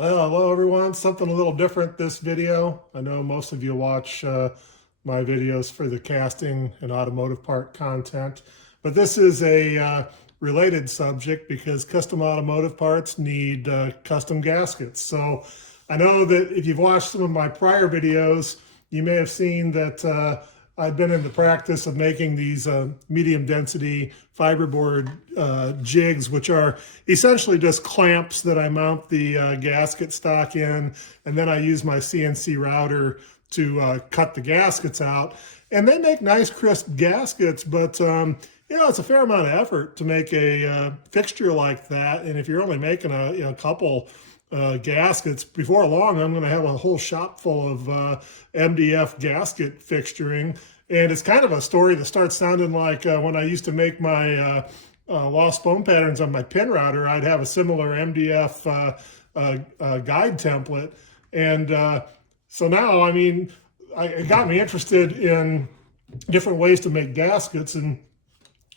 Well, hello everyone. Something a little different this video. I know most of you watch my videos for the casting and automotive part content, but this is a related subject because custom automotive parts need custom gaskets. So I know that if you've watched some of my prior videos, you may have seen that I've been in the practice of making these medium density fiberboard jigs, which are essentially just clamps that I mount the gasket stock in, and then I use my CNC router to cut the gaskets out. And they make nice crisp gaskets, but it's a fair amount of effort to make a fixture like that. And if you're only making a couple gaskets, before long, I'm going to have a whole shop full of MDF gasket fixturing. And it's kind of a story that starts sounding like when I used to make my lost bone patterns on my pin router, I'd have a similar MDF guide template. And so now, I mean, it got me interested in different ways to make gaskets. And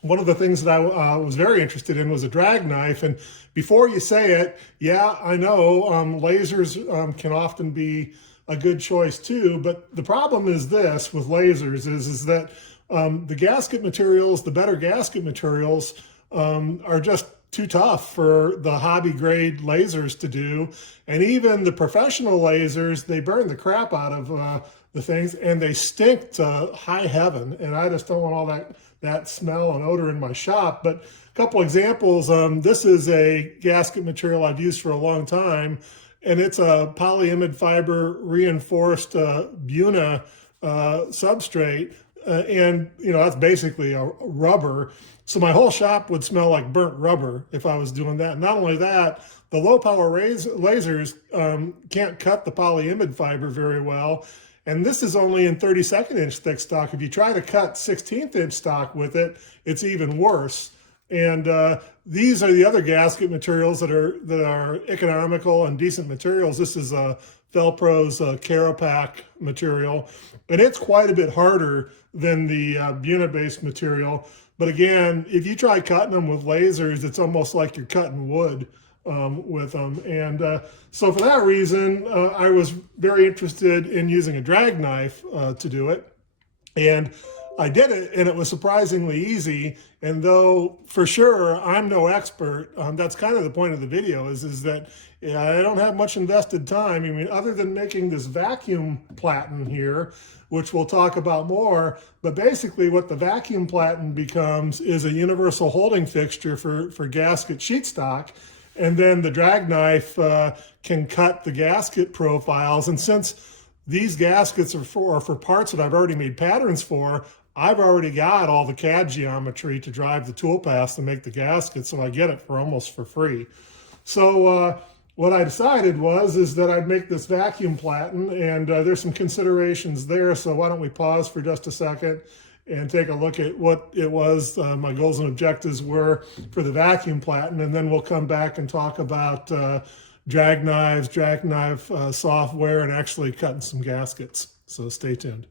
one of the things that I was very interested in was a drag knife. And before you say it, yeah, I know lasers can often be a good choice too. But the problem is this with lasers is that the gasket materials, the better gasket materials are just too tough for the hobby grade lasers to do. And even the professional lasers, they burn the crap out of the things, and they stink to high heaven. And I just don't want all that smell and odor in my shop. But a couple examples, this is a gasket material I've used for a long time, and it's a polyimide fiber reinforced Buna substrate. And that's basically a rubber. So my whole shop would smell like burnt rubber if I was doing that. Not only that, the low power lasers can't cut the polyimide fiber very well. And this is only in 32nd inch thick stock. If you try to cut 16th inch stock with it, it's even worse. And these are the other gasket materials that are economical and decent materials. This is Velpro's Carapac material, and it's quite a bit harder than the Buna-based material. But again, if you try cutting them with lasers, it's almost like you're cutting wood with them. And so for that reason, I was very interested in using a drag knife to do it. And I did it, and it was surprisingly easy. And though for sure I'm no expert, that's kind of the point of the video is that I don't have much invested time. I mean, other than making this vacuum platen here, which we'll talk about more, but basically what the vacuum platen becomes is a universal holding fixture for gasket sheet stock. And then the drag knife can cut the gasket profiles. And since these gaskets are for parts that I've already made patterns for, I've already got all the CAD geometry to drive the toolpaths to make the gasket, so I get it for almost for free. So what I decided is that I'd make this vacuum platen, and there's some considerations there. So why don't we pause for just a second and take a look at what it was my goals and objectives were for the vacuum platen, and then we'll come back and talk about drag knives, drag knife software, and actually cutting some gaskets. So stay tuned.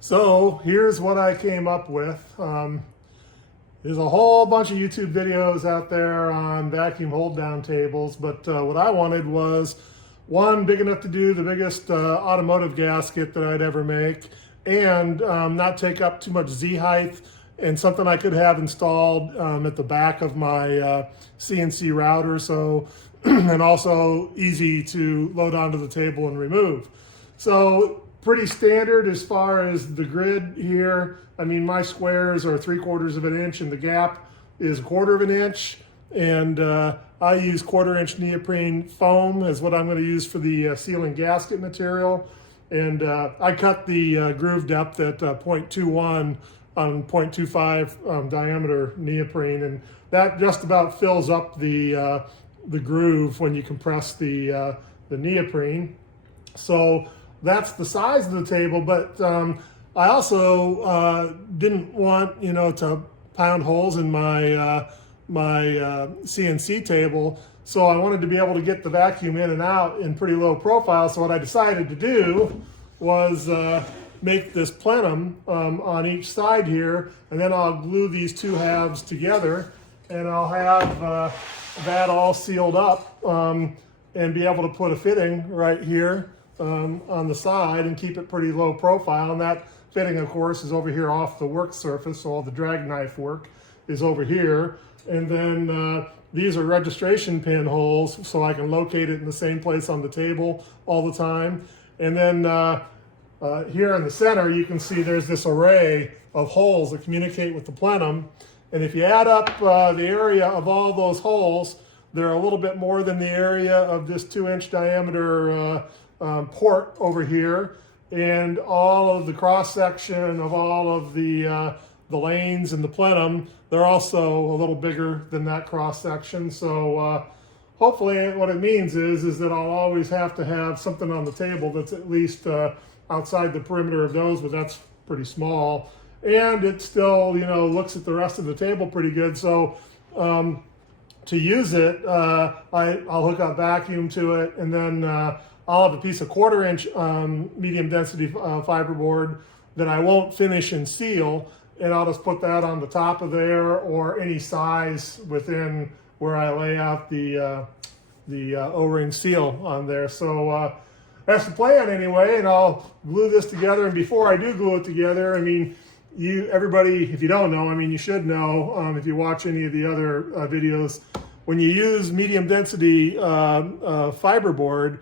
So here's what I came up with. There's a whole bunch of YouTube videos out there on vacuum hold down tables, but what I wanted was one big enough to do the biggest automotive gasket that I'd ever make, and not take up too much Z height, and something I could have installed at the back of my CNC router, so and also easy to load onto the table and remove. So pretty standard as far as the grid here. I mean, my squares are 3/4 of an inch and the gap is 1/4 of an inch. And I use 1/4 inch neoprene foam as what I'm going to use for the sealing gasket material. And I cut the groove depth at 0.21 on 0.25 diameter neoprene. And that just about fills up the groove when you compress the neoprene. So that's the size of the table, but I also didn't want to pound holes in my CNC table, so I wanted to be able to get the vacuum in and out in pretty low profile. So what I decided to do was make this plenum on each side here, and then I'll glue these two halves together, and I'll have that all sealed up and be able to put a fitting right here on the side and keep it pretty low profile. And that fitting, of course, is over here off the work surface, so all the drag knife work is over here. And then these are registration pin holes, so I can locate it in the same place on the table all the time. And then here in the center, you can see there's this array of holes that communicate with the plenum. And if you add up the area of all those holes, they're a little bit more than the area of this 2-inch diameter port over here. And all of the cross section of all of the lanes in the plenum, they're also a little bigger than that cross section. So hopefully what it means is that I'll always have to have something on the table that's at least outside the perimeter of those, but that's pretty small. And it still, you know, looks at the rest of the table pretty good. So to use it, I'll hook up vacuum to it, and then I'll have a piece of 1/4-inch medium density fiberboard that I won't finish and seal, and I'll just put that on the top of there or any size within where I lay out the O-ring seal on there. So that's the plan anyway, and I'll glue this together. And before I do glue it together, I mean, everybody, if you don't know, I mean, you should know if you watch any of the other videos, when you use medium density fiberboard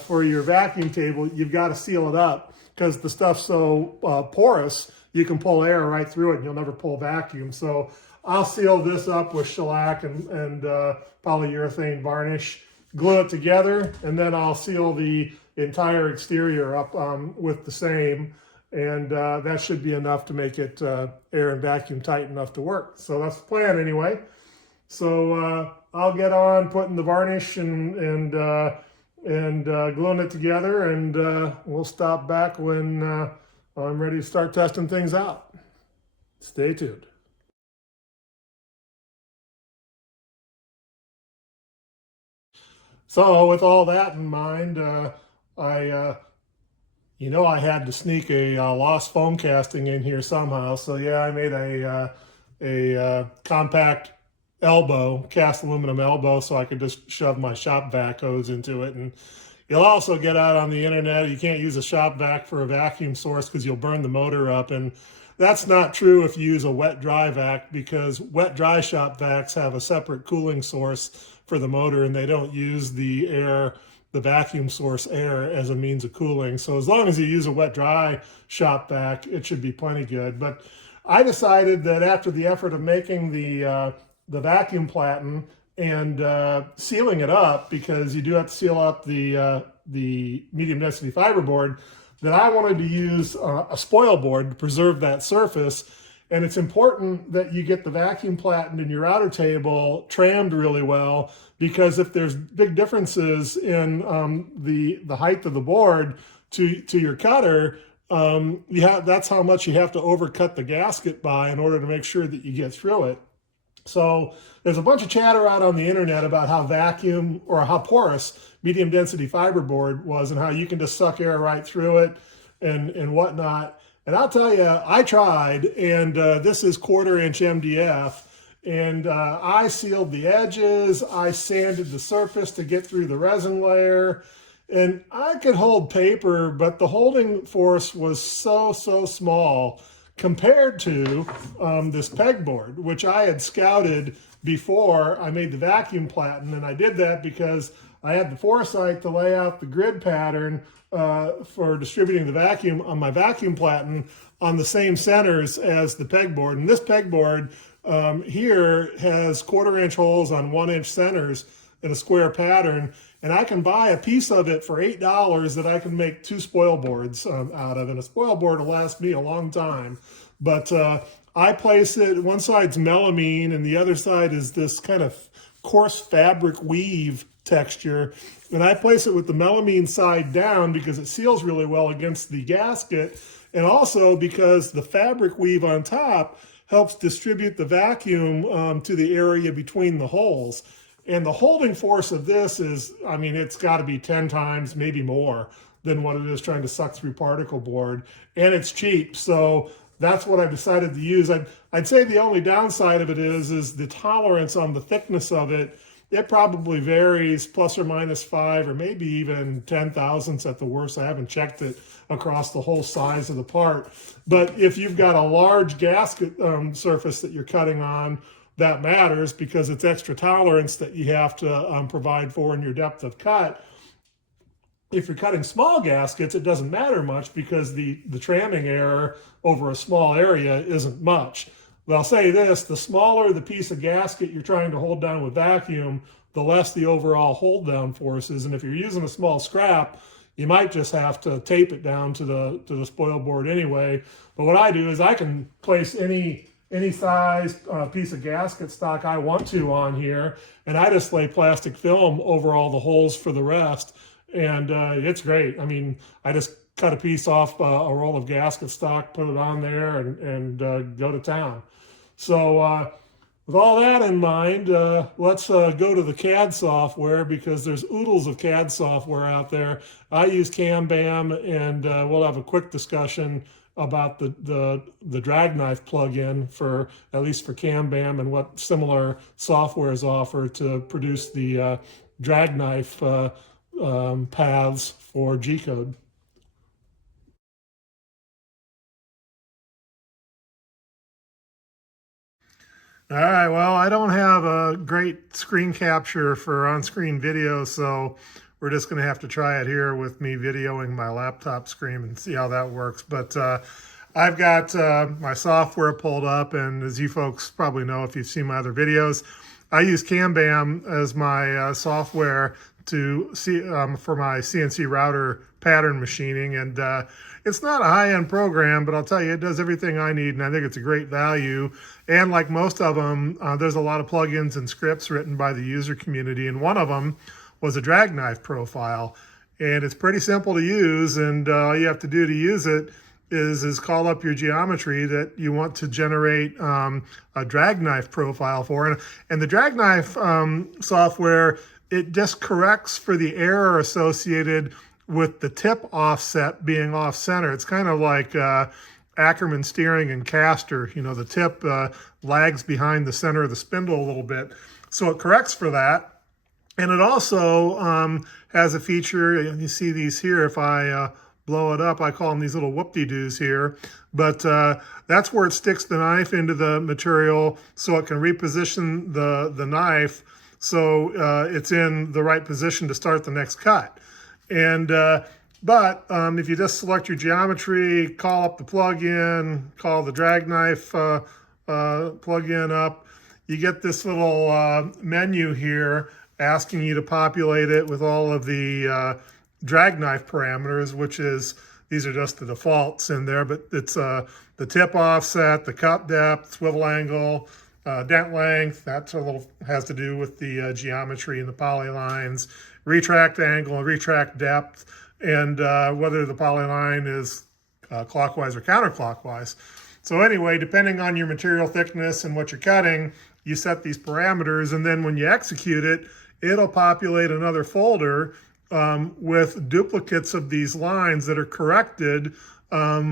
for your vacuum table, you've got to seal it up because the stuff's so porous, you can pull air right through it and you'll never pull vacuum. So I'll seal this up with shellac and polyurethane varnish, glue it together, and then I'll seal the entire exterior up with the same. And that should be enough to make it air and vacuum tight enough to work. So that's the plan anyway. So I'll get on putting the varnish and gluing it together, and we'll stop back when I'm ready to start testing things out. Stay tuned. So with all that in mind, you know, I had to sneak a lost foam casting in here somehow. So yeah, I made a compact elbow, cast aluminum elbow, so I could just shove my shop vac hose into it. And you'll also get out on the internet, you can't use a shop vac for a vacuum source because you'll burn the motor up. And that's not true if you use a wet-dry vac, because wet-dry shop vacs have a separate cooling source for the motor, and they don't use the air, the vacuum source air, as a means of cooling. So as long as you use a wet-dry shop vac, it should be plenty good. But I decided that after the effort of making the vacuum platen and sealing it up, because you do have to seal up the medium density fiberboard, that I wanted to use a spoil board to preserve that surface. And it's important that you get the vacuum platen in your outer table trammed really well, because if there's big differences in the height of the board to your cutter, that's how much you have to overcut the gasket by in order to make sure that you get through it. So there's a bunch of chatter out on the internet about how vacuum or how porous medium density fiberboard was and how you can just suck air right through it and whatnot. And I'll tell you, I tried, and this is 1/4-inch MDF, and I sealed the edges, I sanded the surface to get through the resin layer, and I could hold paper, but the holding force was so small compared to this pegboard, which I had scouted before I made the vacuum platen. And I did that because I had the foresight to lay out the grid pattern for distributing the vacuum on my vacuum platen on the same centers as the pegboard. And this pegboard here has 1/4-inch holes on 1-inch centers in a square pattern. And I can buy a piece of it for $8 that I can make 2 spoil boards out of. And a spoil board will last me a long time. But I place it, one side's melamine and the other side is this kind of coarse fabric weave texture. And I place it with the melamine side down because it seals really well against the gasket. And also because the fabric weave on top helps distribute the vacuum to the area between the holes. And the holding force of this is, I mean, it's got to be 10 times, maybe more, than what it is trying to suck through particle board. And it's cheap, so that's what I've decided to use. I'd say the only downside of it is the tolerance on the thickness of it it probably varies plus or minus 5 or maybe even 10 thousandths at the worst. I haven't checked it across the whole size of the part. But if you've got a large gasket surface that you're cutting on, that matters because it's extra tolerance that you have to provide for in your depth of cut. If you're cutting small gaskets, it doesn't matter much because the tramming error over a small area isn't much. But I'll say this, the smaller the piece of gasket you're trying to hold down with vacuum, the less the overall hold down force is. And if you're using a small scrap, you might just have to tape it down to the spoil board anyway. But what I do is I can place any size piece of gasket stock I want to on here, and I just lay plastic film over all the holes for the rest. And it's great. I mean, I just cut a piece off a roll of gasket stock, put it on there, and go to town. So with all that in mind, let's go to the CAD software because there's oodles of CAD software out there. I use CamBam, and we'll have a quick discussion about the drag knife plugin for at least for CamBam and what similar software is offered to produce the drag knife paths for G-code. All right, well, I don't have a great screen capture for on-screen video, so we're just going to have to try it here with me videoing my laptop screen and see how that works. But I've got my software pulled up, and as you folks probably know if you've seen my other videos, I use CamBam as my software to see for my CNC router pattern machining, and it's not a high-end program, but I'll tell you, it does everything I need, and I think it's a great value. And like most of them, there's a lot of plugins and scripts written by the user community, and one of them was a drag knife profile, and it's pretty simple to use, and all you have to do to use it is call up your geometry that you want to generate a drag knife profile for. And the drag knife software, it just corrects for the error associated with the tip offset being off center. It's kind of like Ackerman steering and caster. You know, the tip lags behind the center of the spindle a little bit. So it corrects for that. And it also has a feature, you see these here, if I blow it up, I call them these little whoop-de-doos here, but that's where it sticks the knife into the material so it can reposition the knife so it's in the right position to start the next cut. And but if you just select your geometry, call up the plugin, call the drag knife plugin up, you get this little menu here asking you to populate it with all of the drag knife parameters, which is, these are just the defaults in there, but it's the tip offset, the cut depth, swivel angle, dent length, that's a little, has to do with the geometry and the polylines, retract angle and retract depth, and whether the polyline is clockwise or counterclockwise. So anyway, depending on your material thickness and what you're cutting, you set these parameters, and then when you execute it, it'll populate another folder with duplicates of these lines that are corrected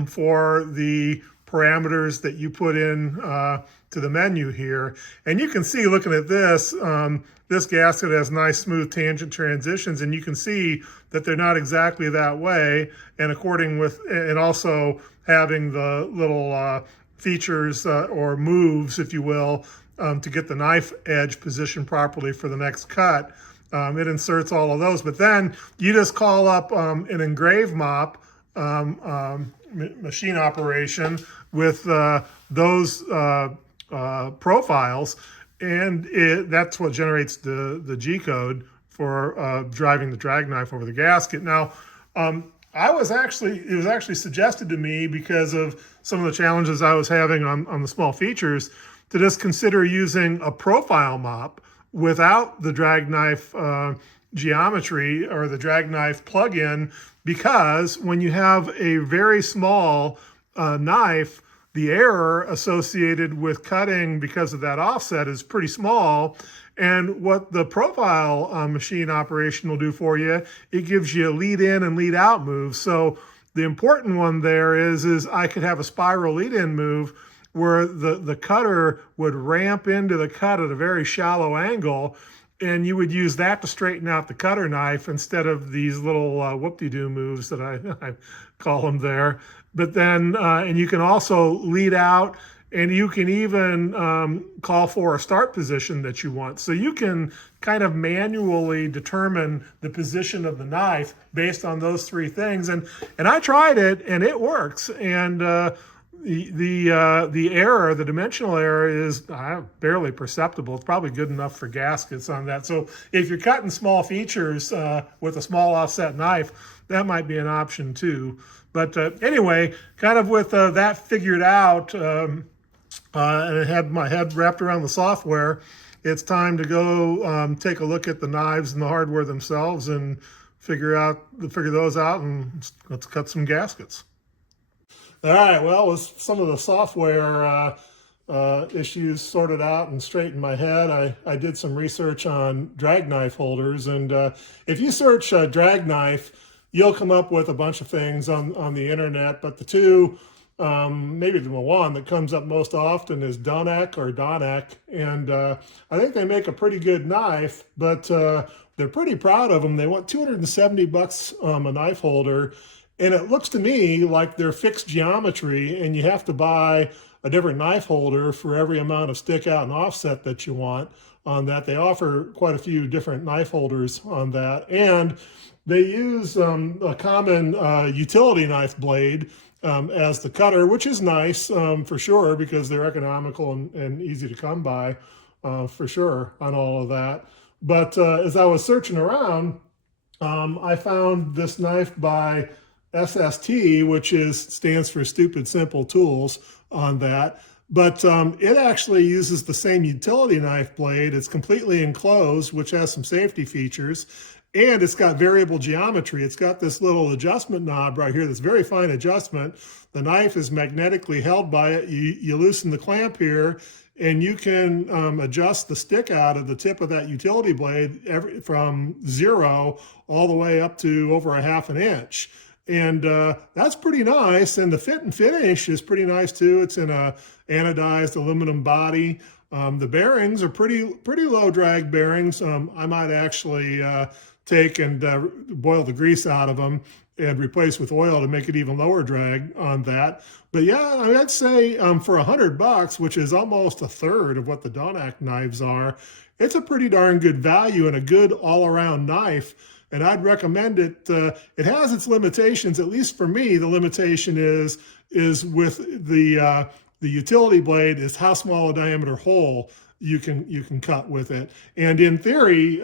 for the parameters that you put in to the menu here. And you can see, looking at this, this gasket has nice smooth tangent transitions, and you can see that they're not exactly that way. And according with, and also having the little features or moves, if you will, to get the knife edge positioned properly for the next cut. It inserts all of those, but then you just call up an engrave mop machine operation with those profiles, and that's what generates the G code for driving the drag knife over the gasket. Now, it was actually suggested to me because of some of the challenges I was having on the small features to just consider using a profile mop without the drag knife geometry or the drag knife plugin, because when you have a very small knife, the error associated with cutting because of that offset is pretty small. And what the profile machine operation will do for you, it gives you lead in and lead out moves. So the important one there is I could have a spiral lead in move where the cutter would ramp into the cut at a very shallow angle, and you would use that to straighten out the cutter knife instead of these little whoop-de-doo moves that I call them there. But then, and you can also lead out, and you can even call for a start position that you want. So you can kind of manually determine the position of the knife based on those three things. And I tried it, and it works. And the error, the dimensional error, is barely perceptible. It's probably good enough for gaskets on that. So if you're cutting small features with a small offset knife, that might be an option too. But anyway, kind of with that figured out, and I had my head wrapped around the software, it's time to go take a look at the knives and the hardware themselves and figure those out, and let's cut some gaskets. All right, well, with some of the software issues sorted out and straight in my head, I did some research on drag knife holders. And if you search drag knife, you'll come up with a bunch of things on the internet. But the two, maybe the one that comes up most often is Donek or Donek. And I think they make a pretty good knife, but they're pretty proud of them. They want $270 a knife holder. And it looks to me like they're fixed geometry, and you have to buy a different knife holder for every amount of stick out and offset that you want on that. They offer quite a few different knife holders on that. And they use a common utility knife blade as the cutter, which is nice for sure, because they're economical and easy to come by for sure on all of that. But as I was searching around, I found this knife by SST, which stands for Stupid Simple Tools on that. But it actually uses the same utility knife blade. It's completely enclosed, which has some safety features. And it's got variable geometry. It's got this little adjustment knob right here, this very fine adjustment. The knife is magnetically held by it. You loosen the clamp here, and you can adjust the stick out of the tip of that utility blade from 0 all the way up to over a ½ inch. And that's pretty nice. And the fit and finish is pretty nice too. It's in a anodized aluminum body. The bearings are pretty low drag bearings. I might actually take and boil the grease out of them and replace with oil to make it even lower drag on that. But yeah, I'd say for $100, which is almost a third of what the Donek knives are, it's a pretty darn good value and a good all-around knife. And I'd recommend it. It has its limitations, at least for me. The limitation is with the utility blade is how small a diameter hole you can cut with it. And in theory,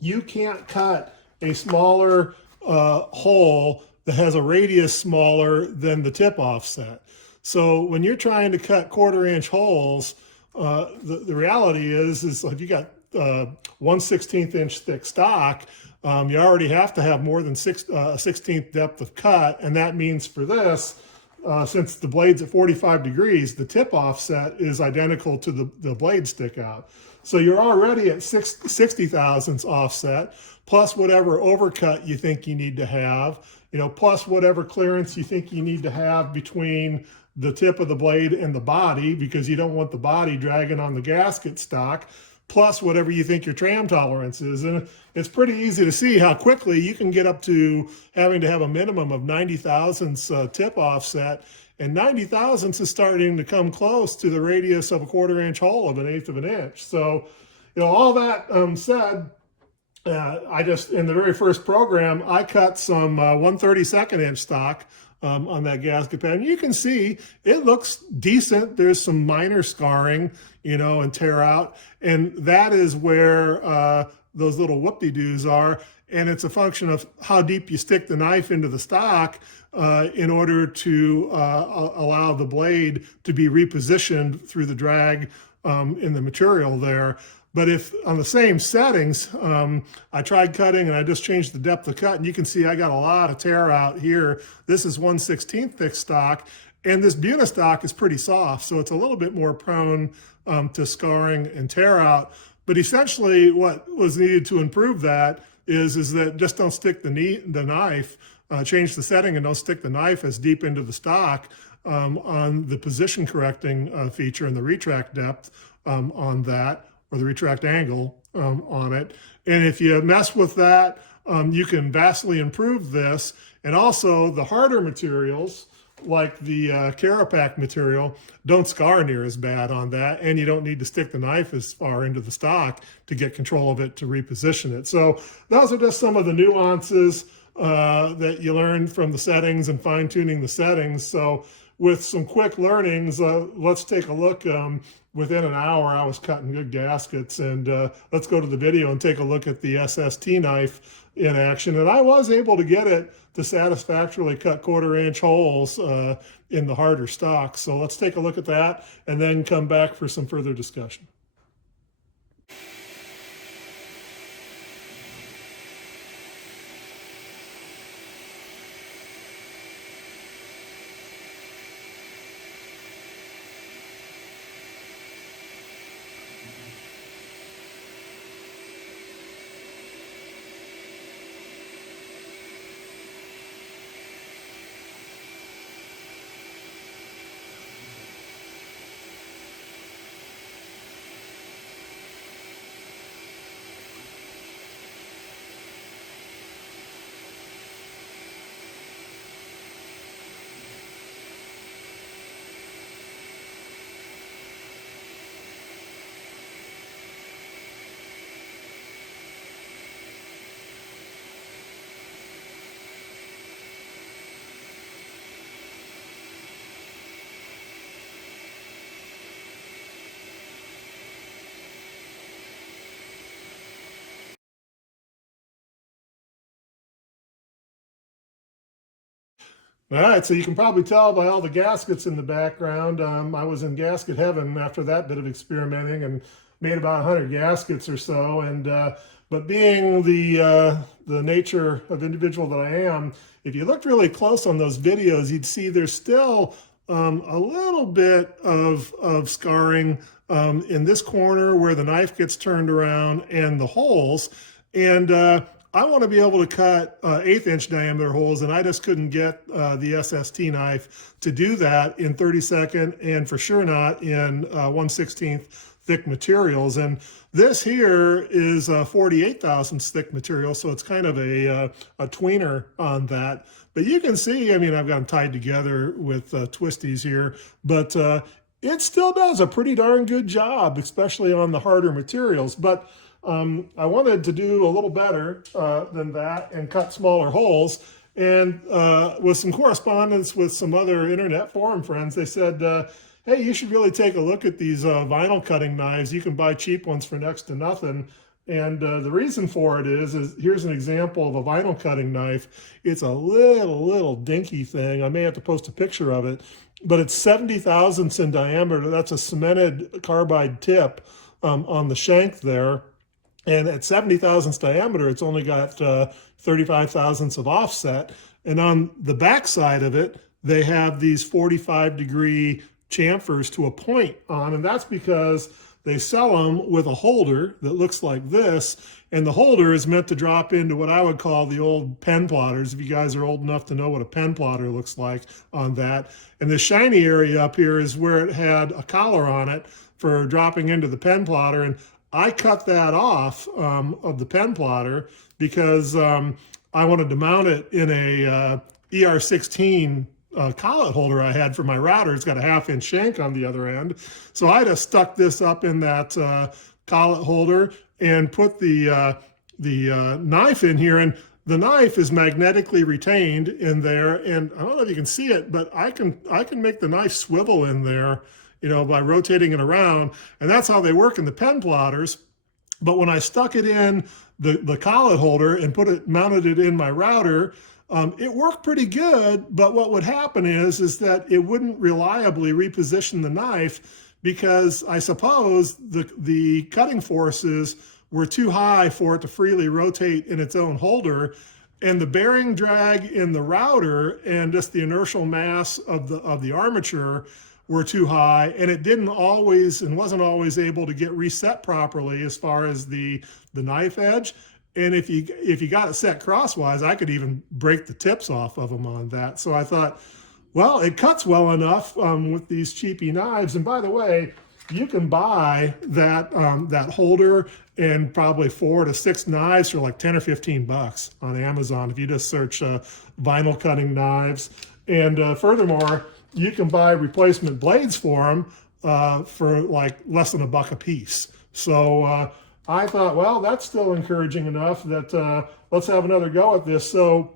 you can't cut a smaller hole that has a radius smaller than the tip offset. So when you're trying to cut 1/4 inch holes, the reality is if you got 1/16 inch thick stock, you already have to have more than 1/16 depth of cut. And that means for this, since the blade's at 45 degrees, the tip offset is identical to the blade stick out. So you're already at 60 thousandths offset, plus whatever overcut you think you need to have, plus whatever clearance you think you need to have between the tip of the blade and the body, because you don't want the body dragging on the gasket stock, plus whatever you think your tram tolerance is. And it's pretty easy to see how quickly you can get up to having to have a minimum of 90 thousandths tip offset. And 90 thousandths is starting to come close to the radius of a 1/4 inch hole of 1/8 of an inch. So, all that said, in the very first program, I cut some 1/32 inch stock on that gasket pad. And you can see it looks decent. There's some minor scarring, and tear out. And that is where those little whoop-de-doos are. And it's a function of how deep you stick the knife into the stock in order to allow the blade to be repositioned through the drag in the material there. But if on the same settings, I tried cutting and I just changed the depth of cut, and you can see I got a lot of tear out here. This is 1/16 thick stock, and this Buna stock is pretty soft, so it's a little bit more prone to scarring and tear out. But essentially what was needed to improve that is that just don't stick the knife, change the setting and don't stick the knife as deep into the stock on the position correcting feature and the retract depth on that, or the retract angle on it. And if you mess with that, you can vastly improve this. And also the harder materials, like the Carapac material, don't scar near as bad on that, and you don't need to stick the knife as far into the stock to get control of it to reposition it. So those are just some of the nuances that you learn from the settings and fine-tuning the settings. So with some quick learnings, let's take a look. Within an hour, I was cutting good gaskets, and let's go to the video and take a look at the SST knife in action. And I was able to get it to satisfactorily cut 1/4-inch holes in the harder stock. So let's take a look at that and then come back for some further discussion. All right, so you can probably tell by all the gaskets in the background. I was in gasket heaven after that bit of experimenting and made about 100 gaskets or so. And but being the nature of individual that I am, if you looked really close on those videos, you'd see there's still a little bit of scarring in this corner where the knife gets turned around and the holes. And I want to be able to cut 1/8-inch diameter holes, and I just couldn't get the SST knife to do that in 32nd, and for sure not in 1/16 thick materials. And this here is 48 thousandths thick material, so it's kind of a tweener on that. But you can see, I mean, I've got them tied together with twisties here, but it still does a pretty darn good job, especially on the harder materials. But I wanted to do a little better than that and cut smaller holes. And with some correspondence with some other internet forum friends, they said, hey, you should really take a look at these vinyl cutting knives. You can buy cheap ones for next to nothing. And the reason for it is here's an example of a vinyl cutting knife. It's a little dinky thing. I may have to post a picture of it, but it's 70 thousandths in diameter. That's a cemented carbide tip on the shank there. And at 70 thousandths diameter, it's only got 35 thousandths of offset. And on the back side of it, they have these 45-degree chamfers to a point on, and that's because they sell them with a holder that looks like this, and the holder is meant to drop into what I would call the old pen plotters, if you guys are old enough to know what a pen plotter looks like on that. And the shiny area up here is where it had a collar on it for dropping into the pen plotter, and I cut that off of the pen plotter because I wanted to mount it in a ER16 collet holder I had for my router. It's got a 1/2-inch shank on the other end. So I just stuck this up in that collet holder and put the knife in here. And the knife is magnetically retained in there. And I don't know if you can see it, but I can make the knife swivel in there, you know, by rotating it around. And that's how they work in the pen plotters. But when I stuck it in the collet holder and mounted it in my router, it worked pretty good. But what would happen is that it wouldn't reliably reposition the knife because I suppose the cutting forces were too high for it to freely rotate in its own holder. And the bearing drag in the router and just the inertial mass of the armature were too high, and it wasn't always able to get reset properly as far as the knife edge. And if you got it set crosswise, I could even break the tips off of them on that. So I thought, well, it cuts well enough with these cheapy knives. And by the way, you can buy that that holder and probably 4 to 6 knives for like 10 or 15 bucks on Amazon if you just search vinyl cutting knives. And furthermore, you can buy replacement blades for them for like less than $1 a piece. So I thought, well, that's still encouraging enough that let's have another go at this. So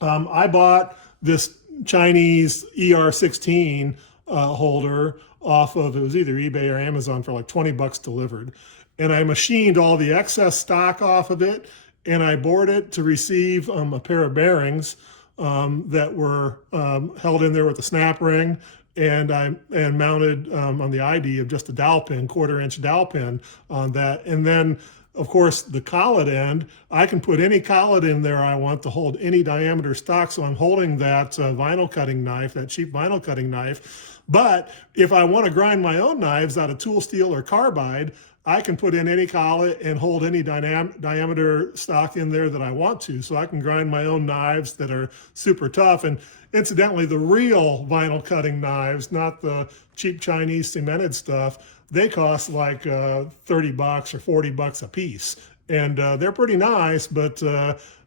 I bought this Chinese ER16 holder off of, it was either eBay or Amazon for like 20 bucks delivered. And I machined all the excess stock off of it, and I bored it to receive a pair of bearings that were held in there with a snap ring, and I mounted on the ID of just a dowel pin, 1/4-inch dowel pin on that. And then of course, the collet end, I can put any collet in there I want to hold any diameter stock. So I'm holding that vinyl cutting knife, that cheap vinyl cutting knife. But if I want to grind my own knives out of tool steel or carbide, I can put in any collet and hold any diameter stock in there that I want to. So I can grind my own knives that are super tough. And incidentally, the real vinyl cutting knives, not the cheap Chinese cemented stuff, they cost like 30 bucks or 40 bucks a piece. And they're pretty nice, but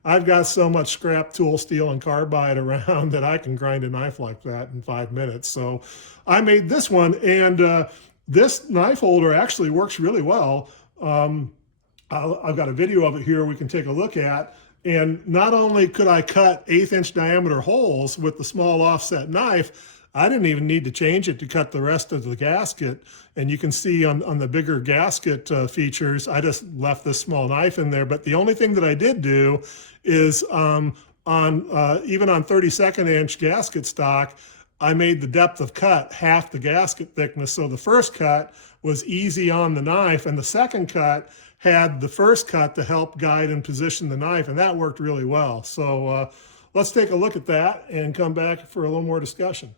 I've got so much scrap tool steel and carbide around that I can grind a knife like that in 5 minutes. So I made this one, and this knife holder actually works really well. I've got a video of it here we can take a look at. And not only could I cut 1/8-inch diameter holes with the small offset knife, I didn't even need to change it to cut the rest of the gasket. And you can see on the bigger gasket features, I just left this small knife in there. But the only thing that I did do is even on 32nd inch gasket stock, I made the depth of cut half the gasket thickness. So the first cut was easy on the knife, and the second cut had the first cut to help guide and position the knife, and that worked really well. So let's take a look at that and come back for a little more discussion.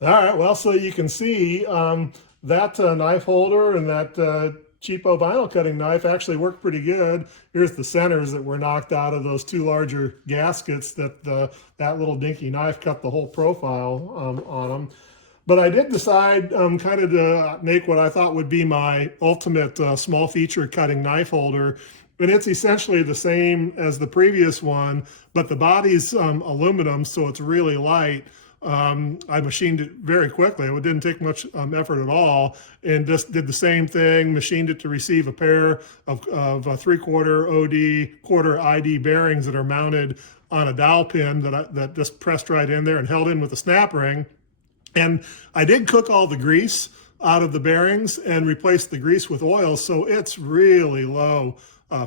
All right, well, so you can see that knife holder and that cheapo vinyl cutting knife actually worked pretty good. Here's the centers that were knocked out of those 2 larger gaskets that that little dinky knife cut the whole profile on them. But I did decide kind of to make what I thought would be my ultimate small feature cutting knife holder. And it's essentially the same as the previous one, but the body's aluminum, so it's really light. I machined it very quickly. It didn't take much effort at all, and just did the same thing, machined it to receive a pair of 3/4 OD, quarter ID bearings that are mounted on a dowel pin that just pressed right in there and held in with a snap ring. And I did cook all the grease out of the bearings and replaced the grease with oil, so it's really low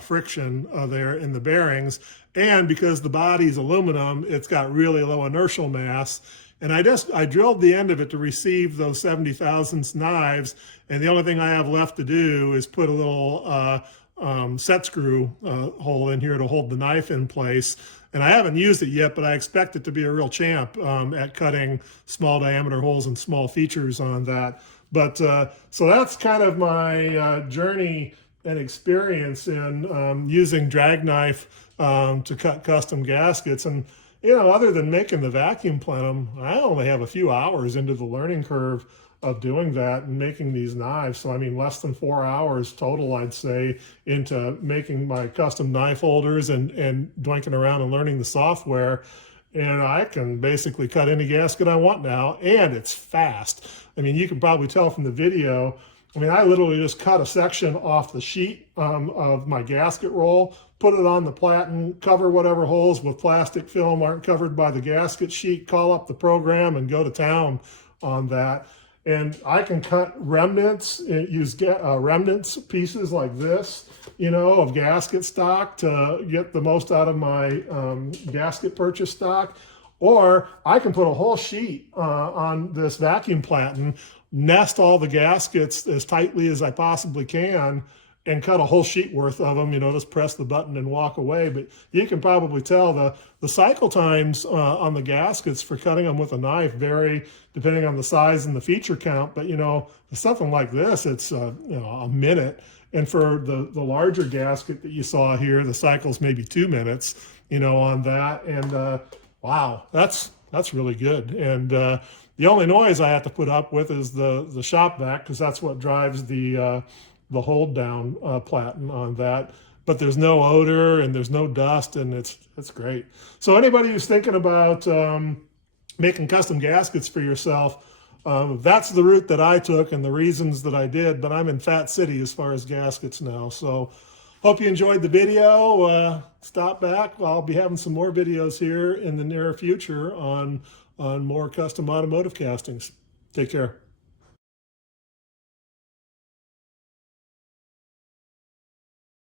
friction there in the bearings. And because the body's aluminum, it's got really low inertial mass. And I drilled the end of it to receive those 70 thousandths knives. And the only thing I have left to do is put a little set screw hole in here to hold the knife in place. And I haven't used it yet, but I expect it to be a real champ at cutting small diameter holes and small features on that. But so that's kind of my journey and experience in using drag knife to cut custom gaskets. And other than making the vacuum plenum, I only have a few hours into the learning curve of doing that and making these knives. So I mean, less than 4 hours total, I'd say, into making my custom knife holders and doinking around and learning the software. And I can basically cut any gasket I want now, and it's fast. I mean, you can probably tell from the video, I mean, I literally just cut a section off the sheet of my gasket roll, put it on the platen, cover whatever holes with plastic film aren't covered by the gasket sheet, call up the program and go to town on that. And I can cut remnants, use remnants pieces like this, of gasket stock to get the most out of my gasket purchase stock. Or I can put a whole sheet on this vacuum platen, nest all the gaskets as tightly as I possibly can, and cut a whole sheet worth of them, just press the button and walk away. But you can probably tell the cycle times on the gaskets for cutting them with a knife vary depending on the size and the feature count. But, for something like this, it's, a minute. And for the larger gasket that you saw here, the cycle's maybe 2 minutes, on that. And wow, that's really good. And the only noise I have to put up with is the shop vac, because that's what drives the hold down platen on that. But there's no odor and there's no dust, and it's great. So anybody who's thinking about making custom gaskets for yourself, that's the route that I took and the reasons that I did. But I'm in Fat City as far as gaskets now. So hope you enjoyed the video. Stop back. I'll be having some more videos here in the near future on more custom automotive castings. Take care.